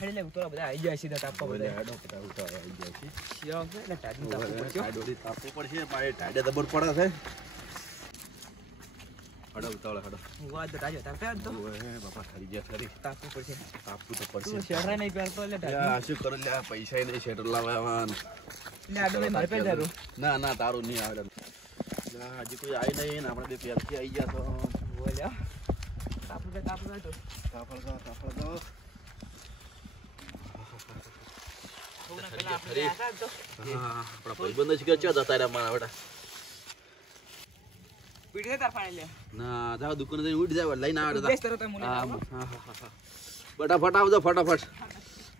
ખડી લે ઉતરા બધા આવી જાય છે તાપવા બધા હેડો બધા ઉતાર આવી જાય છે શિયાળો છે એટલે ટાઢી તાપવું પડશે ટાઢોડી તાપવું પડશે મારે ટાઢે દબર પડે છે હડો ઉતાવળે હડો વાદ રાજો તાપે તો ઓએ બાપા ખરી ગયા ખરી તાપવું પડશે તાપવું તો પડશે તું શેરડા નહીં પહેરતો એટલે ટાઢી આ શું કરો લે પૈસા નહીં શેટર લાવવાન એટલે આડો ભાઈ મારે પહેર તારું ના ના તારું નહીં આવડે હજી કોઈ આવી નહીં ને આપણે બે પહેલથી આવી ગયા તો બોલ્યા તાપવું તો તાપડ દો પેલા આપણે આશા તો હા આપણા ભાઈબંધ છે કે ચા જતા રહ્યા મારા બેટા પીડી તાર પાણી લે ના જાવ દુકાને જઈને ઉડી જાવ લઈને આવે બેસ તરત મુને હા ફટાફટ આવજો ફટાફટ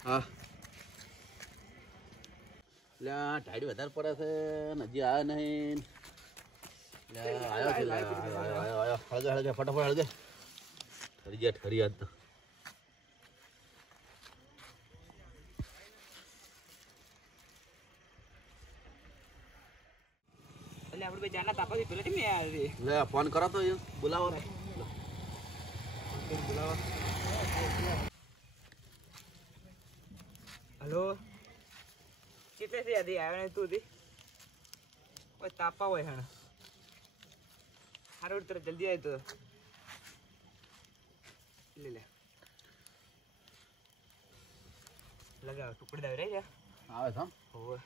હા લે ટાઈડ વધારે પડે છે નજી આવ્યા નહીં લે આવ્યો છે આયો હળગે ફટાફટ હળગે ઠરી યાદ તો એટલે આપણે બે જાના તાપા પેલા કેમ યાર રે લે ફોન કરો તો બોલાવો હેલો કેટલે છે યાદી આવ્યો ને તું દી ઓય તાપા હોય હણ હારું તરફ જલ્દી આય તો લે લગાવ ટુકડી દાવ રે આવે છે હોવે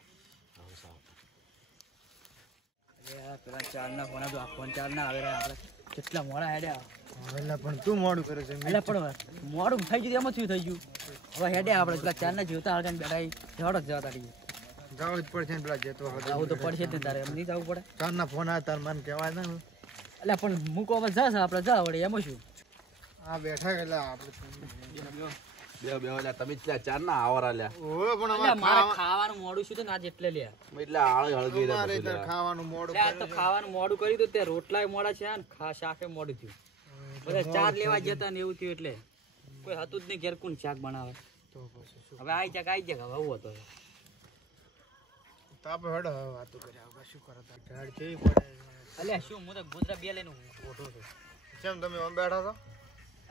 પેલા ચાર ના ફોન તો ફોન ચાર ના આવે આપણે કેટલા મોડા હેડ્યા એટલે પણ તું મોડું કરે છે એટલે પણ મોડું થઈ ગયું એમાં શું થઈ ગયું હવે હેડ્યા આપણે પેલા ચાર ના જોતા હળગાને બેઠા જવાડો જ જવા તારી જવું જ પડશે ને પેલા જતો આવું તો પડશે જ ને તારે એમ નહીં જવું પડે ચારના ફોન આવે તાર મને કહેવાય ને એટલે પણ મૂકો હવે જશે આપણે જા વળે એમાં શું આ બેઠા એટલે આપણે બે લે તમે ચાર ના આવરા લ્યા ઓય પણ એટલે મારે ખાવાનું મોડું શું તો ના એટલે લે એટલે આળ હળગી અમારે તો ખાવાનું મોડું આ તો ખાવાનું મોડું કર્યું તો તે રોટલાય મોડા છે ને શાકે મોડું થયું બધા ચાર લેવા જતા ને એવું થયું એટલે કોઈ હતું જ નહીં ઘેર કોણ શાક બનાવે તો પછી શું હવે આવી જાય હવે આવું હતો તાપ હેડો વાતો કર્યા હવે શું કરો તાર ઢાળ કેવી પડે અલ્યા શું હું તો ગુજરા બે લઈને ઓઠો છું કેમ તમે આમ બેઠા છો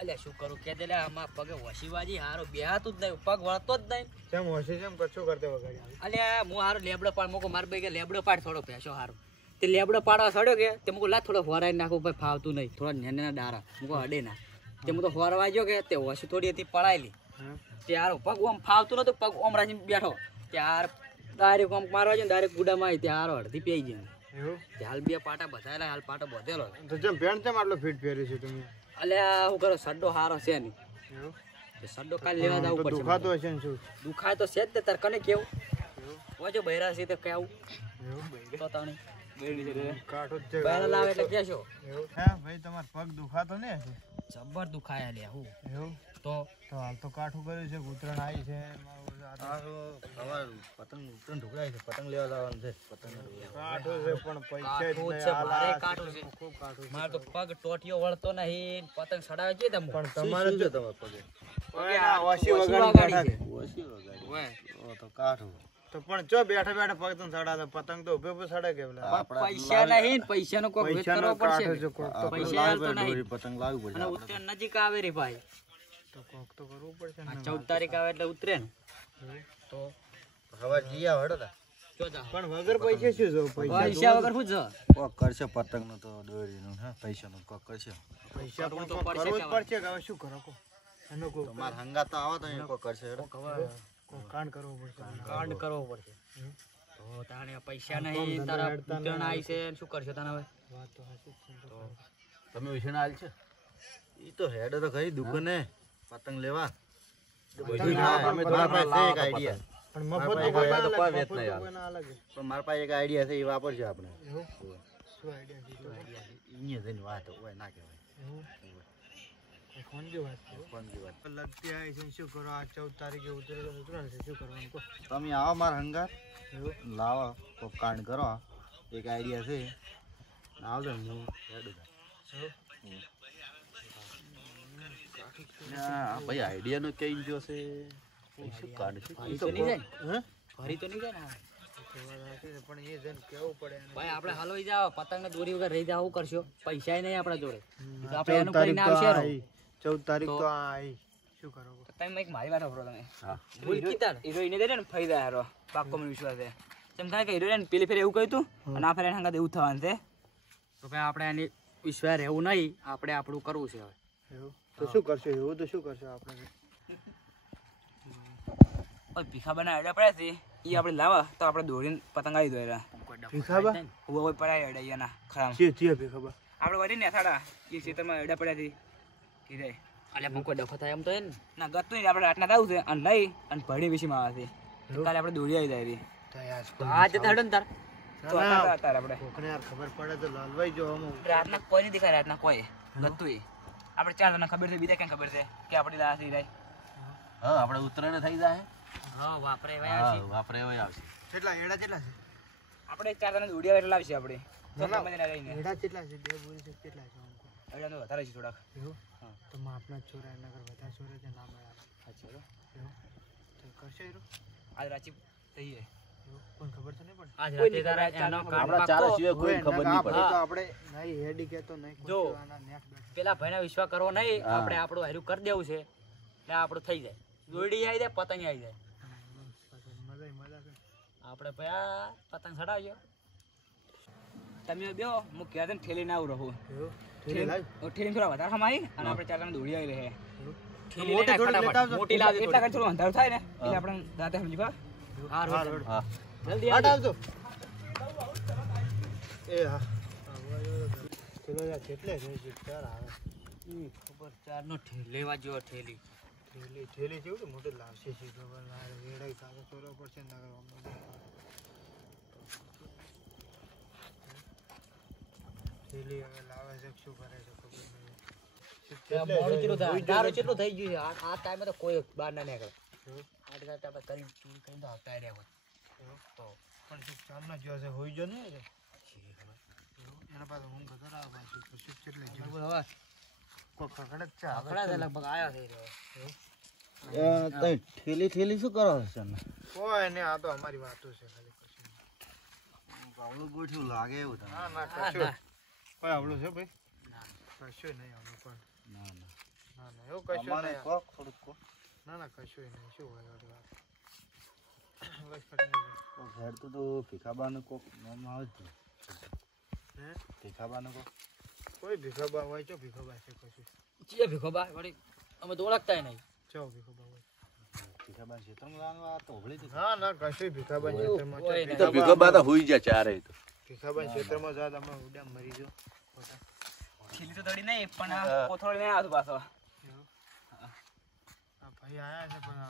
અલ્યા શું કરું કે દે આમાં પગે વસીવાજી હારો બેહાતું જ નહીં પગ વળતો જ નહીં કેમ હોશે કેમ કચ્છું કરતે વગાડી અલ્યા હું હારો લેબડો પાડ મૂકો માર ભાઈ કે લેબડો પાડ થોડો પેશો હારો તે લેબડો પાડવા સડ્યો કે તે મૂકો લા થોડો ફોરાઈ નાખું ભાઈ ફાવતું નહીં થોડા નેના ડારા મૂકો અડે ના તે હું તો ફોરવા ગયો કે તે વસી થોડી હતી પડાયેલી તે હારો પગ ઓમ ફાવતું નતું પગ ઓમ રાખીને બેઠો ત્યાર ડાયરેક્ટ ઓમ મારવા જાય ડાયરેક્ટ ગુડામાં આવી ત્યાં હારો અડધી પેઈ જાય એવું હાલ બે પાટા બધાયેલા હાલ પાટો બધેલો તો જેમ પેન્ટ કેમ આટલો ફિટ પહેરી છે તમે અલ્યા હું કરો સડ્ડો હારો છે નહીં એવું સડ્ડો કાલ લેવા જવું પડશે દુખાતો હશે ને શું દુખાય તો છે જ ને તાર કને કેવું ઓજો બૈરા છે તો કેવું એવું તો તને કાઠો જ છે બૈરા લાવે એટલે કેશો એવું હા ભાઈ તમાર પગ દુખાતો ને હશે જબર દુખાય લે હું એવું તો હાલ તો કાઠું કર્યું છે ઉતરણ આવી છે પતંગ ઉતરણ ઢોકળાય છે પતંગ લેવા જવાનું છે પતંગ કાઠું છે પણ પૈસા જ કાઠું નહીં. છે, હાલ મારે આ કાઠું છે. ખૂબ કાઠું છે. મારે તો પગ ટોટિયો વળતો નહીં પતંગ સડાવે છે તમે પણ તમારે શું છે તમારા પગે ઓય આ ઓછી ઓછી વગાડી વગાડી બેઠા છે. ઓછી વગાડી ઓય ઓ તો કાઠું તો પણ ચો બેઠા બેઠા પતંગ સડાવે પતંગ તો ઉભે ઉભે સડે કે પેલા પૈસા નહીં ને પૈસાનો કોઈ વેત પૈસાનો કરવો પડશે કાઠો છે કોક તો પૈસા હાલ તો નહીં પતંગ લાવવી પડશે અને ઉત્તરાયણ નજીક આવે રે ભાઈ તો કોક તો કરવું પડશે આ ને 14 તારીખ આવે એટલે ઉતરે ને તો હવે જીયા હડો જો જા પણ વગર પૈસે શું જો પૈસા વગર શું છે કોક કરશે પતંગ નું તો દોરીનું હા પૈસાનું કોક કરશે પૈસા પણ તો કોક પડશે કરવું જ કે પડશે કે હવે શું કરો કો એનો કોક તમાર હંગા તો આવો તો એ કોક કરશે હેડો કોક કાંડ કરવો પડશે કાંડ કરવો પડશે તો તાણે પૈસા નહીં તારા ઉત્તરાયણ આવી છે ને શું કરશો તને હવે વાત તો સાચી જ છે. તમે વિષણ આલ છે ઈ તો હેડો તો કઈ દુકાને પતંગ લેવા પતંગ અમે તમારા પાસે એક આઈડિયા પણ મફત મારા તો પાસે કોઈ કોઈ અલગ, વેત મફત નહીં તો આવે. કોઈના અલગ છે. પણ મારા પાસે એક આઈડિયા છે એ વાપરજો આપણે એવું શું આઈડિયા છે તો? અહીંયા જઈને વાત હોય ના કહેવાય એવું કોઈ ફોન જેવું વાત છે કોણ જી વાત લગતી આવી છે શું કરો આ 14 તારીખે ઉતરણ છે શું કરવાનું કહો તમે આવો મારા હંગા એવું લાવો કોક કાંડ કરો એક આઈડિયા છે આવજો હું હેડું ભાઈ આઈડિયા નો કઈ જો છે શું કાંડ છે ફરી તો નહીં જાય ને? હે ફરી તો નહીં જાય ને પણ એ જન કેવું પડે એને. ભાઈ આપણે હલવાઈ જાવ પતંગ ને દોરી વગર રહી જાવ શું કરશો પૈસા નહીં આપણા જોડે તો 14 આપણે એનું કરીને તારીખ તો આવશે આવી. 14 તારીખ તો આવી શું કરો કહો? તમે એક મારી વાત સાંભળો તમે હા ભૂલ કીધા ને. હિરોઈને દે ને ફરી જાય હારો પાક્કો મને વિશ્વાસ છે તેમ થાય કે હિરોઈને પેલી ફેર એવું કહ્યું તું અને આ ફેર એના હંગાત એવું થવાનું છે તો ભાઈ આપણે એની વિશ્વાસ રહેવું નહીં, આપણે આપણું કરવું છે હવે. એવું તો શું કરશો? એવું તો શું કરશો આપણે? ઓય ભીખાબાના અડા પડ્યા છે એ આપણે લાવા તો આપણે દોડીને પતંગ આવી દો એરા ભીખાબા? હોય પડાય અડા એના ખરામ ચીએ ભીખાબા? આપણે વળી ને સાડા એ ખેતરમાં અડા પડ્યા છે કીધે અલ્યા પણ કોઈ ડખો થાય એમ તો એને. ના ગતું નહીં આપણે રાતના આવું છે અને લઈ અને ભણી બેસીમાં આવે છે કાલે આપણે દોડી આવી જાય તો યાર તો આ જતા હેડો ને તાર. તો અત્યારે આપણે કોકને યાર ખબર પડે તો લાલવાઈ જો અમુક. રાતના કોઈ નહીં દેખાય રાતના કોઈ ગતું આપણે 4 જણા ખબર છે બીજા ક્યાં ખબર છે કે આપણી લાશ રહી હા આપણે ઉત્તરાયણ થઈ જાય હા વાપરે હવે હા વાપરે એવા આવશે કેટલા એડા કેટલા છે? આપણે 4 જણા દોડી આવે એટલે લાવીશું આપણે તો ના, ગમે તેને લઈને એડા કેટલા છે? 2 બોરી છે કેટલા છે અમુક? અડા તો વધારે છે થોડાક એવું? હા. તો માપના જ છોરા એના કર વધારે છોરા છે ના મળે. અચ્છા એવું તો કરશે એરું? આજ રાચી થઈ જાય એવું કોઈ ખબર તો નહીં પડે. આજ રાતે તારા એનો કામ આપણા ચાર પાક્કો. સિવાય કોઈ ખબર નહીં પડે તો આપણે નહીં હેડી કેતો નહીં જો. કોઈ આના નેટ બેઠ. પેલા ભાઈને વિશ્વાસ કરવો નહીં, હા. આપણે આપણું હાર્યું કરી દેવું છે એટલે આપણું થઈ જાય. દોરડી આવી જાય, પતંગ આવી જાય. મજા કરે. આપણે ભાઈ આ પતંગ ચડાવજો. તમે બેહો હું ક્યાં તને ઠેલી ના આવું રહું એવું? ઠેલી લાવ. ઠેલી થોડા વધારે ખમાઈ અને આપણે 4 જણા દોડી આવી રહે એવું? ઠેલી મોટી લઈને થોડી ફટાફટ. લેતા આવજો. મોટી લાવજો એટલા થોડી. થોડું અંધારું થાય ને એટલે આપણે દાંતે સમજી પા હા, રોડ. રોડ. હા જલ્દી હાટ આવજો. આવજો. એ હા. ચલો યાર કેટલે છે? ચાર આવે. ખબર ચારનો ઠેલેવા જેવો ઠેલી. ઠેલી જેવું તો મોટું લાવશે છે ખબર ના વેડાઈ કાગળ ચોરો પડશે ને નગર ઠેલી હવે લાવે છે શું કરે છે ખબર નહીં. મોડું કેટલું થાય? હોઈ તારું જશે. કેટલું થઈ ગયું છે? આ ટાઈમે તો કોઈ બહાર ના નીકળે. એવું? આટલે આપણે કરી ચોરી કરીને તો આવતા રહ્યા હોત. એવું? પણ શું ચાલના જ્યો છે હોઈ જો ને એવું? એના પાસે હું ઘર આવે પાછું પછી કેટલે જો બરાબર, હવે કોઈ ખકડે જ છે હવે આખડા છે લગભગ આયો છે રહ્યો. ઠેલી શું કરો છો કોઈ ને આ તો અમારી વાતો છે ખાલી કશું પાવડું ગોઠ્યું લાગે એવું તમને ના ના હા, કશું ના. કોઈ આવડું છે ભાઈ ના. કશું નહીં આવડું પણ ના ના ના એવું કશું અમારે નહીં કોક થોડુંક કોક ના ના કશું નહીં શું હોય આવડી વાત બસ કટીને કોક હેડતું તો ભીખાબાનું કોક નામ આવે જ હે ભીખાબાનું કોક કોઈ ભીખાબા હોય છો ભીખાબા છે કશું ચીએ ભીખો બા વળી અમે તો ઓળખતાય નહીં. ચો ભીખાબા હોય ભીખાબાન ક્ષેત્રમાં આ તો હોળી હતી ના ના કશું ભીખાબા ક્ષેત્રમાં કોઈ છે નહીં. તો ભીખાબા તો હોઈ ગયા ચારે તો ભીખાબા ક્ષેત્રમાં જા તમે ઉડા મરી જો ખોટા ઠેલી તો દડી નહીં પણ આ કોથળો લઈને આવતો પાછો એવું આ ભાઈ આયા છે પણ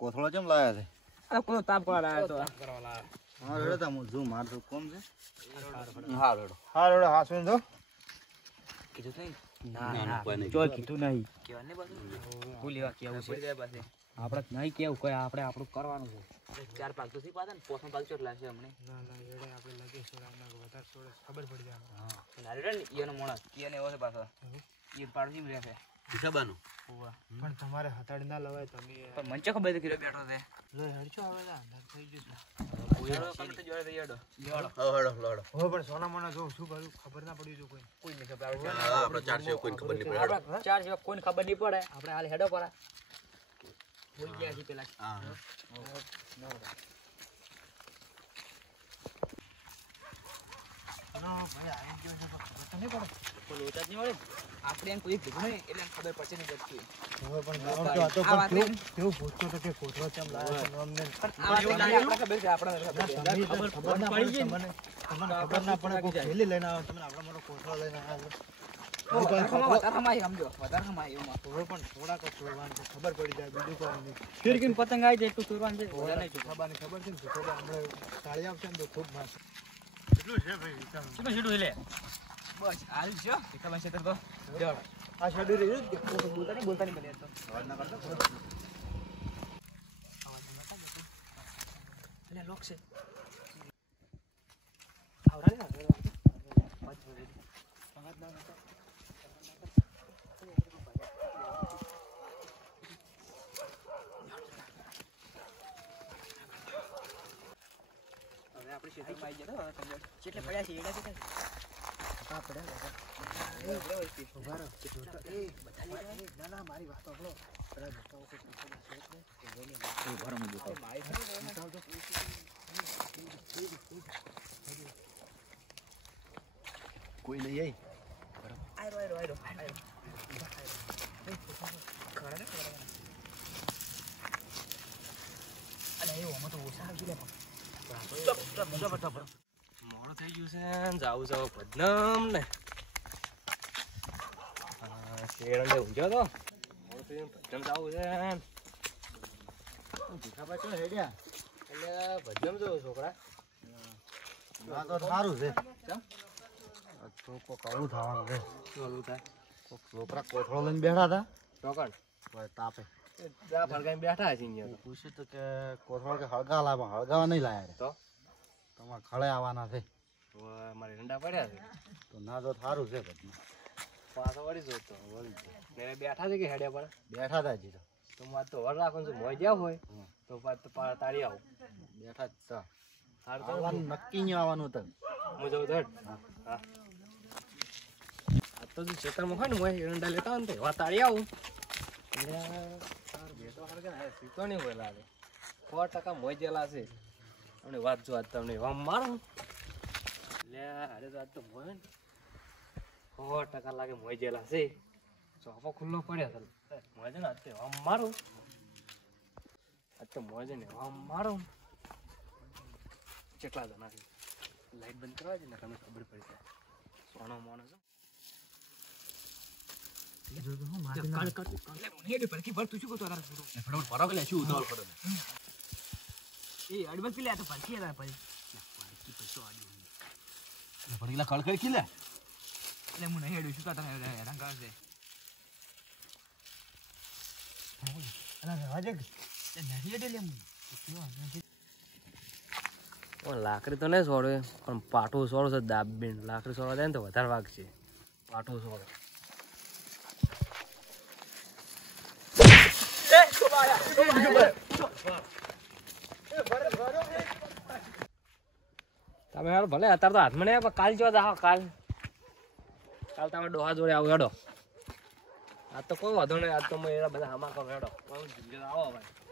કોથળો કેમ લાયા છે આ કોઈ તાપ કોલા લાવ્યો તો હા રેડો તા હું જો મારતો કોમ છે હા રેડો હા રોડો હા સુન દો કીધું તો નહીં ના, ના, ના. કોઈ નહીં. ચોય કીધું નહીં. કેવા ને પાછું ભૂલ એવા કેવું છે પાસે આપણે નહીં કેવું કોઈ આપણે આપણું કરવાનું છે. 4 ભાગ તો થી પાતા ને પોસનો ભાગ ચોટ લાગશે હમણે ના ના એડે આપણે લગે સોડા ના વધારે સોડા ખબર પડી જાય નારે ને ઈનો મોણસ કીને એવો છે પાછો ઈ પાડોશી માં રહે છે ભીખાબાનું હોવા પણ તમારે હતાડી ના લવાય તમે પણ મંચે ખબર છે કે બેઠો છે લો હેડજો હવે ના અંધાર થઈ જશે ઉયાડો કમ તો જોડે યાડો હળો હળો હો પણ સોના મોના જો શું કર્યું ખબર ના પડી જો કોઈ કોઈ નહીં ખબર આવે આપણે ચાર છે કોઈને ખબર નહીં પડે આપણે ચાર સિવાય કોઈને ખબર નહીં પડે. આપણે હાલ હેડો પરા ભૂલી ગયા છીએ પેલા. હા ના ભાઈ આવી ગયો છે તો ખબર તો નહીં પડે કોઈ લોચા જ નહીં મળે આપણે એમ કોઈ કીધું નહીં એટલે એને ખબર પડશે નહીં જતી હવે પણ ગામ તો આ તો આ વાત પણ કેવું પૂછતો તો કે કોથળો કેમ લાવ્યો છે અમને આ એવું લાગે આપણે ખબર છે આપણે ખબર છે ખબર ના પડે તમને ખબર ના પડે કોઈ થેલી લઈને આવે તમને આપણા મોટો કોથળો લઈને આવે વધારે ખમાય સમજો વધારે ખમાય એવું માં હવે પણ થોડાક જ ચોરવાનું છે ખબર પડી જાય બીજું કોઈ નહીં ફિરકીને પતંગ આવી જાય એટલું ચોરવાનું છે. વધારે નહીં ચોરવાનું. ખબર ખબર છે ને ભીખોબા હમણાં તાળી આવશે ને તો ખૂબ માસ એટલું છે ભાઈ વિચારો શું છૂટું લે? બસ હાલ છો ખબર છે તો આ શેડ્યુલ રહ્યું જ કે બોલતા નહીં બને તો લે લોક છે. હવે આપણે શેઠી માં આવી ગયા તો જેટલે પડ્યા છે એડા કેટલા છે? હા પડ્યા. ના ના મારી વાત સાંભળો પેલા જોતા વખતે કોઈ નહીં મોડું થઈ ગયું છે ને જાવું જાવ બદનામ ને શેરંડે ઊંઝો તો મોડું થઈ ગયું બદનામ જાવું છે ભીખાભાઈ ચો હેડ્યા એટલે બદનામ જવું છોકરા આ તો સારું છે તો કોક આવું થવાનું છે શું થાય કોક છોકરા કોથળો લઈને બેઠા હતા ટોકણ કોઈ તાપે જા ફરગાઈને બેઠા છે અહીંયા પૂછ્યું તો કે કોથળો કે હળગા લાવવા હળગાવા નહીં લાયા રે તો તમારે ખળે આવવાના છે મારે રંડા પડ્યા છે તો ના તો સારું છે બધું પાછો વળી જોતો વળી ને બેઠા છે કે હેડ્યા પણ બેઠા હતા હજી તો મારે તો વર રાખવાનું છે મોય જ્યાં હોય તો તારી આવું બેઠા જ હતા હાર તો આવવાનું નક્કી નહીં આવવાનું હતું હું જવું ધડ હા આ તો જો ખેતરમાં હોય ને મોય એરંડા લેતા હોય ને તો એવા તારી આવું એટલે તાર બેટો હાર કે ને સીતો નહીં હોય લાગે 100% મોય જેલા છે તમને વાત જો આજ તમને એવા મારું એટલે અરે તો આજ તો મોય ને 100% લાગે મોય જેલા છે ચોપો ખુલ્લો પડ્યો છે મોય છે ને આજ તો એવા મારું આજ તો મોય છે ને એવા મારું કેટલા જણા છે લાઈટ બંધ કરવા છે ને તમને ખબર પડી જાય સોનો મોનો છે ખળખળ ખીલે લાકડી તો નહીં સોડે પણ પાટું સોડો છે દાબીન લાકડી સોડવા જાય ને તો વધારે વાગશે પાટું સોડો તમે યાર ભલે અત્યારે તો હાથમાં નહીં કાલ જો જાઓ કાલ તમે ડોહા જોડે આવો હેડો આ તો કોઈ વાંધો નહીં આજ તો એના બધા હમા કરો હેડો આવો ભાઈ